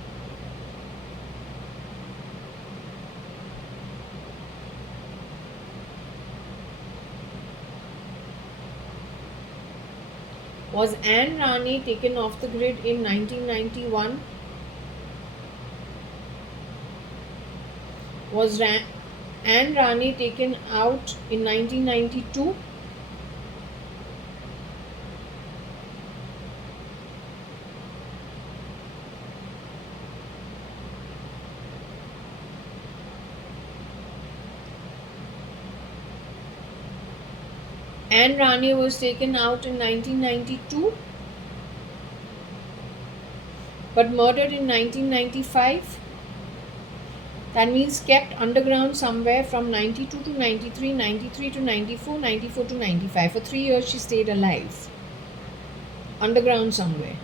Was Anne Rane taken off the grid in 1991? Was Anne Rane taken out in 1992? Anne Rane was taken out in 1992 but murdered in 1995. That means kept underground somewhere from 92 to 93, 93 to 94, 94 to 95. For 3 years she stayed alive. Underground somewhere.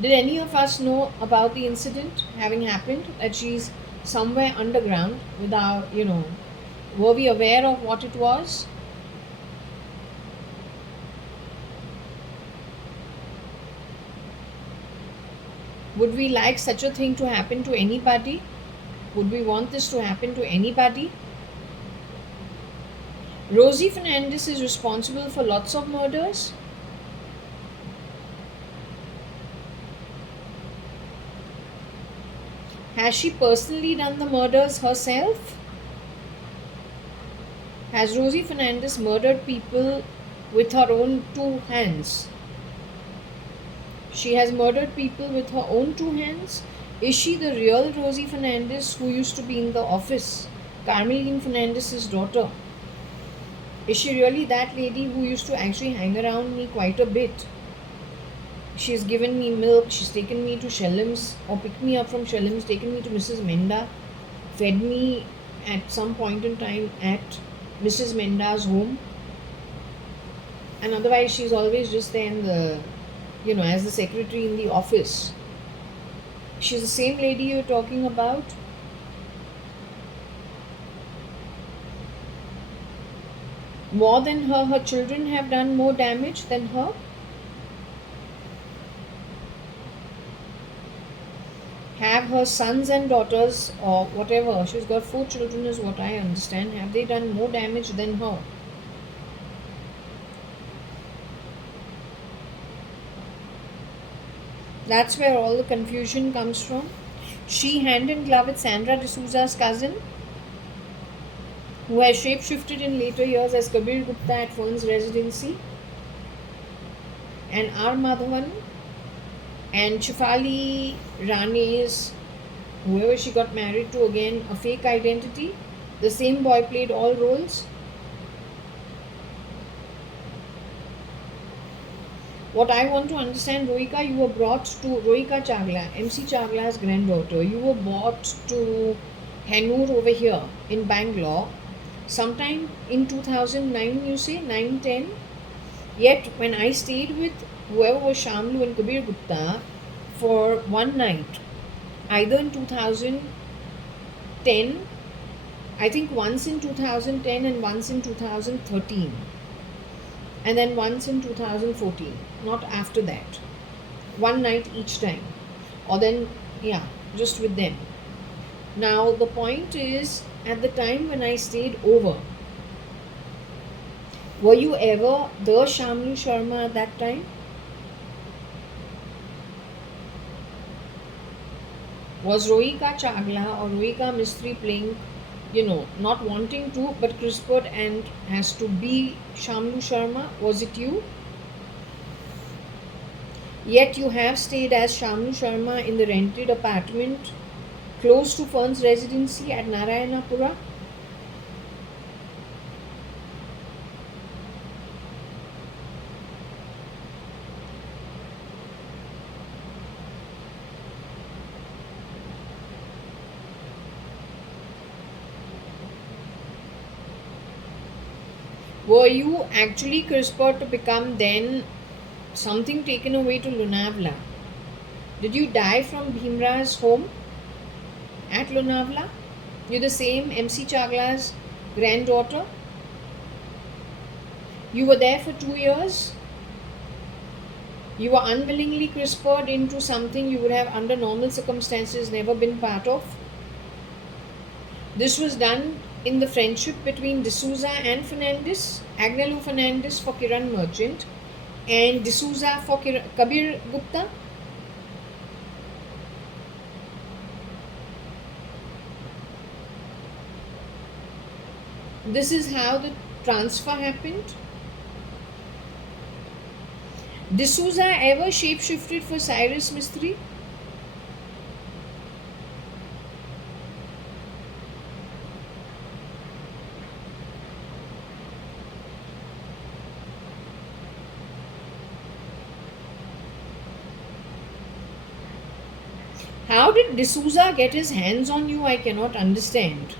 Did any of us know about the incident having happened? That she's somewhere underground without, were we aware of what it was? Would we like such a thing to happen to anybody? Would we want this to happen to anybody? Rosie Fernandez is responsible for lots of murders. Has she personally done the murders herself? Has Rosie Fernandez murdered people with her own 2 hands? She has murdered people with her own 2 hands? Is she the real Rosie Fernandez who used to be in the office? Carmeline Fernandez's daughter. Is she really that lady who used to actually hang around me quite a bit? She's given me milk, she's taken me to Shellam's or picked me up from Shellam's, taken me to Mrs. Menda, fed me at some point in time at Mrs. Menda's home. And otherwise she's always just there in the, as the secretary in the office. She's the same lady you're talking about? More than her, her children have done more damage than her? Have her sons and daughters or whatever, she's got 4 children is what I understand, have they done more damage than her? That's where all the confusion comes from. She hand in glove with Sandra D'Souza's cousin, who has shapeshifted in later years as Kabir Gupta at Fern's residency, and R. Madhavan, and Shefali Rane's, whoever she got married to, again a fake identity. The same boy played all roles. What I want to understand, Rohika, you were brought to Rohika Chawla, MC Chawla's granddaughter. You were brought to Hennur over here in Bangalore sometime in 2009, you say, 9-10. Yet when I stayed with whoever was Shamlu and Kabir Gupta for one night, either in 2010, I think once in 2010 and once in 2013, and then once in 2014, not after that. One night each time, or then, just with them. Now the point is, at the time when I stayed over, were you ever the Shamlu Sharma at that time? Was Rohika Chagla or Rohika Mistry playing, not wanting to, but CRISPR'd and has to be Shamlu Sharma? Was it you? Yet you have stayed as Shamlu Sharma in the rented apartment close to Fern's residency at Narayanapura. Were you actually CRISPR'd to become then something taken away to Lunavla? Did you die from Bhimra's home at Lunavla? You're the same MC Chagla's granddaughter? You were there for 2 years? You were unwillingly CRISPR'd into something you would have under normal circumstances never been part of? This was done in the friendship between D'Souza and Fernandez, Agnello Fernandez for Kiran Merchant and D'Souza for Kabir Gupta. This is how the transfer happened. D'Souza ever shapeshifted for Cyrus Mistry? How did D'Souza get his hands on you? I cannot understand.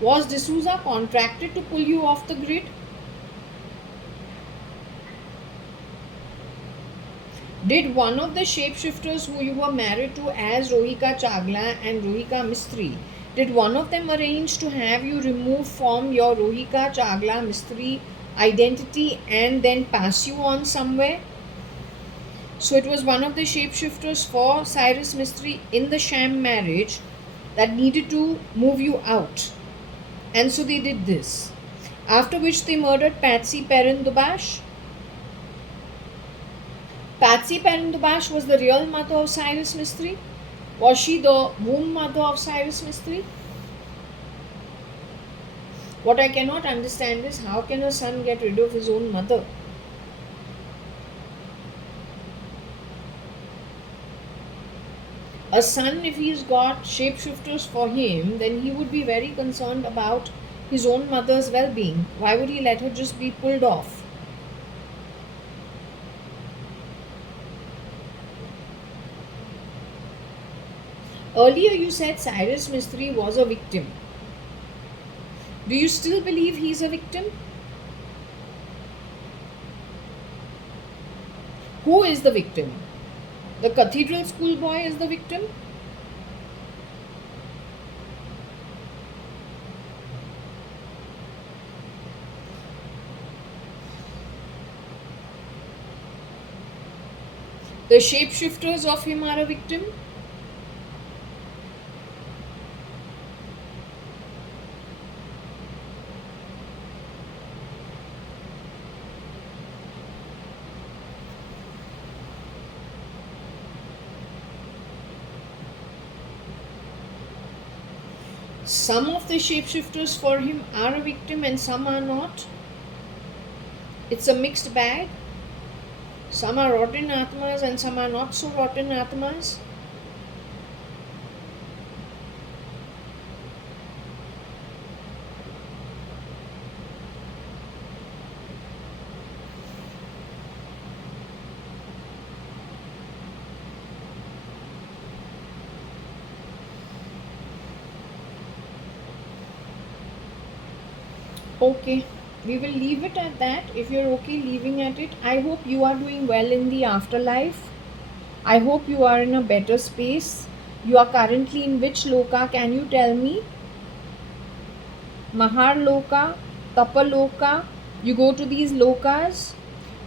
Was D'Souza contracted to pull you off the grid? Did one of the shapeshifters who you were married to as Rohika Chagla and Rohika Mistry, did one of them arrange to have you remove from your Rohika Chagla Mistry identity and then pass you on somewhere? So it was one of the shapeshifters for Cyrus Mistry in the sham marriage that needed to move you out. And so they did this. After which they murdered Patsy Perendubash. Patsy Perendubash was the real mother of Cyrus Mistry. Was she the womb mother of Cyrus Mistry? What I cannot understand is how can a son get rid of his own mother? A son, if he's got shapeshifters for him, then he would be very concerned about his own mother's well-being. Why would he let her just be pulled off? Earlier you said Cyrus Mistry was a victim. Do you still believe he's a victim? Who is the victim? The cathedral school boy is the victim? The shapeshifters of him are a victim? Some of the shapeshifters for him are a victim and some are not. It's a mixed bag. Some are rotten atmas and some are not so rotten atmas. Okay, we will leave it at that. If you're okay leaving at it, I hope you are doing well in the afterlife. I hope you are in a better space. You are currently in which loka? Can you tell me? Mahar loka, Tapa loka. You go to these lokas.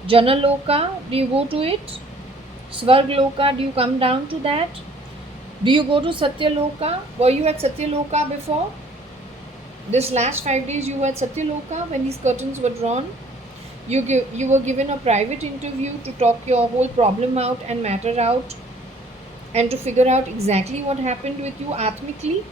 Jana loka, do you go to it? Swarg loka, do you come down to that? Do you go to Satya loka? Were you at Satya loka before? This last 5 days you were at Satyaloka when these curtains were drawn. You were given a private interview to talk your whole problem out and matter out, and to figure out exactly what happened with you atmically.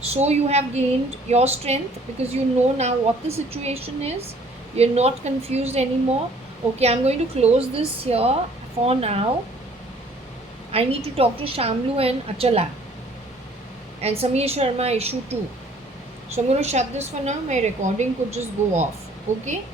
So you have gained your strength because you know now what the situation is. You're not confused anymore. Okay, I'm going to close this here for now. I need to talk to Shamlu and Achala and Samir Sharma issue too. So I'm going to shut this for now. My recording could just go off. Okay.